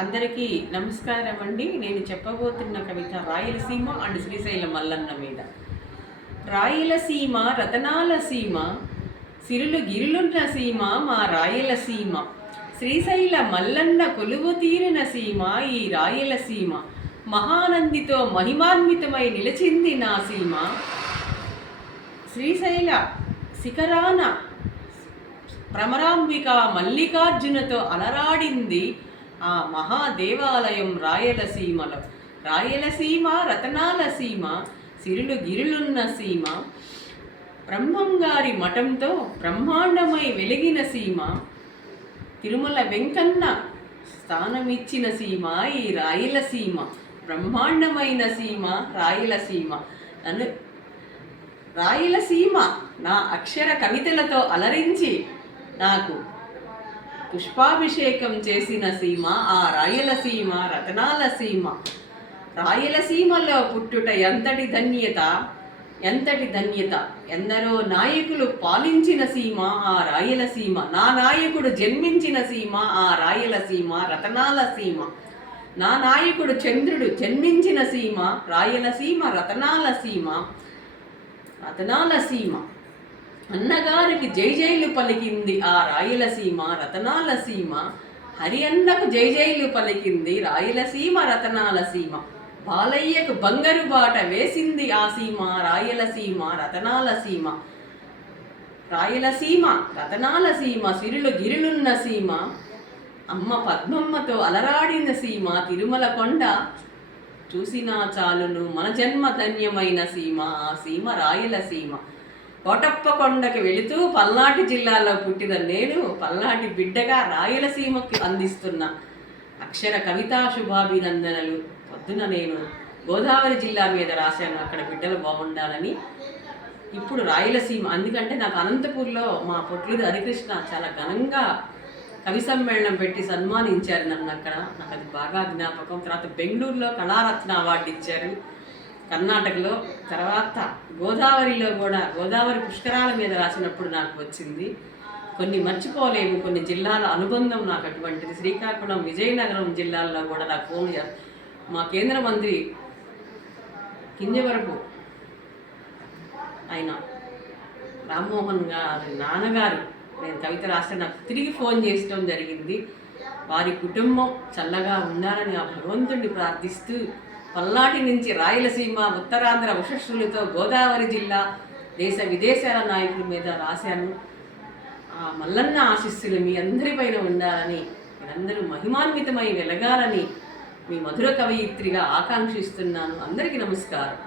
అందరికీ నమస్కారం అండి. నేను చెప్పబోతున్న కవిత రాయలసీమ అండ్ శ్రీశైల మల్లన్న మీద. రాయలసీమ రతనాల సీమ, సిరులు గిరులున్న సీమ మా రాయలసీమ. శ్రీశైల మల్లన్న కొలువు తీరిన సీమ ఈ రాయలసీమ. మహానందితో మహిమాన్వితమై నిలిచింది నా సీమ. శ్రీశైల శిఖరాన భ్రమరాంబిక మల్లికార్జునతో అలరాడింది ఆ మహాదేవాలయం రాయలసీమలో. రాయలసీమ రతనాల సీమ, సిరులు గిరులున్న సీమ. బ్రహ్మంగారి మఠంతో బ్రహ్మాండమై వెలిగిన సీమ. తిరుమల వెంకన్న స్థానమిచ్చిన సీమ ఈ రాయలసీమ. బ్రహ్మాండమైన సీమ రాయలసీమ. రాయలసీమ నా అక్షర కవితలతో అలరించి నాకు పుష్పాభిషేకం చేసిన సీమ ఆ రాయలసీమ రతనాల సీమ. రాయలసీమలో పుట్టుట ఎంతటి ధన్యత, ఎంతటి ధన్యత. ఎందరో నాయకులు పాలించిన సీమ ఆ రాయలసీమ. నా నాయకుడు జన్మించిన సీమ ఆ రాయలసీమ రతనాల సీమ. నా నాయకుడు చంద్రుడు జన్మించిన సీమ రాయలసీమ రతనాల సీమ. రతనాల సీమ అన్నగారికి జైజైలు పలికింది ఆ రాయలసీమ రతనాల సీమ. హరి అన్నకు జైజైలు పలికింది రాయలసీమ రతనాల సీమ. బాలయ్యకు బంగారు బాట వేసింది ఆ సీమ రాయలసీమ రతనాల సీమ. రాయలసీమ రతనాల సీమ, సిరులు గిరులున్న సీమ. అమ్మ పద్మమ్మతో అలరాడిన సీమ తిరుమల కొండ చూసినా చాలును మన జన్మ ధన్యమైన సీమ ఆ సీమ రాయలసీమ. కోటప్ప కొండకి వెళుతూ పల్నాటి జిల్లాలో పుట్టిన నేను పల్నాటి బిడ్డగా రాయలసీమకి అందిస్తున్న అక్షర కవితా శుభాభినందనలు. పొద్దున నేను గోదావరి జిల్లా మీద రాశాను, అక్కడ బిడ్డలు బాగుండాలని. ఇప్పుడు రాయలసీమ, ఎందుకంటే నాకు అనంతపూర్లో మా పొట్లూరి హరికృష్ణ చాలా ఘనంగా కవి సమ్మేళనం పెట్టి సన్మానించారు నన్ను అక్కడ. నాకు అది బాగా జ్ఞాపకం. తర్వాత బెంగళూరులో కళారత్న అవార్డు ఇచ్చారు, కర్ణాటకలో. తర్వాత గోదావరిలో కూడా గోదావరి పుష్కరాల మీద రాసినప్పుడు నాకు వచ్చింది. కొన్ని మర్చిపోలేము, కొన్ని జిల్లాల అనుబంధం నాకు అటువంటిది. శ్రీకాకుళం, విజయనగరం జిల్లాల్లో కూడా నాకు ఫోన్ మా కేంద్ర మంత్రి కింజవరపు ఆయన రామ్మోహన్ గారి నాన్నగారు నేను కవిత రాస్తే నాకు తిరిగి ఫోన్ చేయడం జరిగింది. వారి కుటుంబం చల్లగా ఉండాలని ఆ భగవంతుడిని ప్రార్థిస్తూ పల్నాటి నుంచి రాయలసీమ ఉత్తరాంధ్ర ఉషస్సులతో గోదావరి జిల్లా దేశ విదేశాల నాయకుల మీద రాశాను. ఆ మల్లన్న ఆశీస్సులు మీ అందరిపైన ఉండాలని, మీరందరూ మహిమాన్వితమై వెలగాలని మీ మధుర కవయిత్రిగా ఆకాంక్షిస్తున్నాను. అందరికీ నమస్కారం.